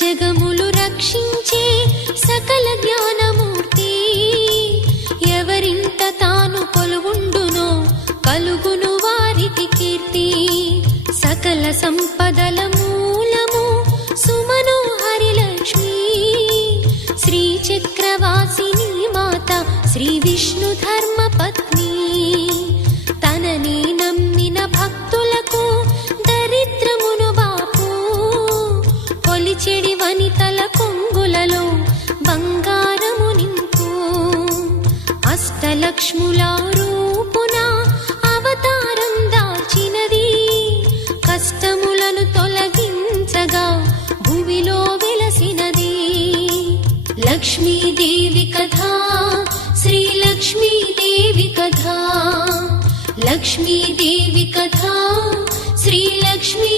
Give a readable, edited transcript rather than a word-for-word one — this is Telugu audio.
జగములు రక్షించే సకల జ్ఞానమూర్తి. ఎవరింట తాను కొలువుండునో కలుగును వారికి కీర్తి. సకల సంపదల మూలము సుమనోహరి లక్ష్మి. శ్రీ చక్రవాసిని మాత శ్రీ విష్ణు ధర్మ పత్ని. తనని నమ్మిన భక్తులకు దరిద్రమును బాపు. కొలిచెడి వనితల కొంగులలో బంగారము నింపు. అష్టలక్ష్ముల రూపున అవతారం దాల్చినది. కష్టములను తొలగించగా భూమిలో వెలసినది. లక్ష్మీదేవి కథ శ్రీ లక్ష్మీదేవి కథ. లక్ష్మీదేవి కథ శ్రీ లక్ష్మీ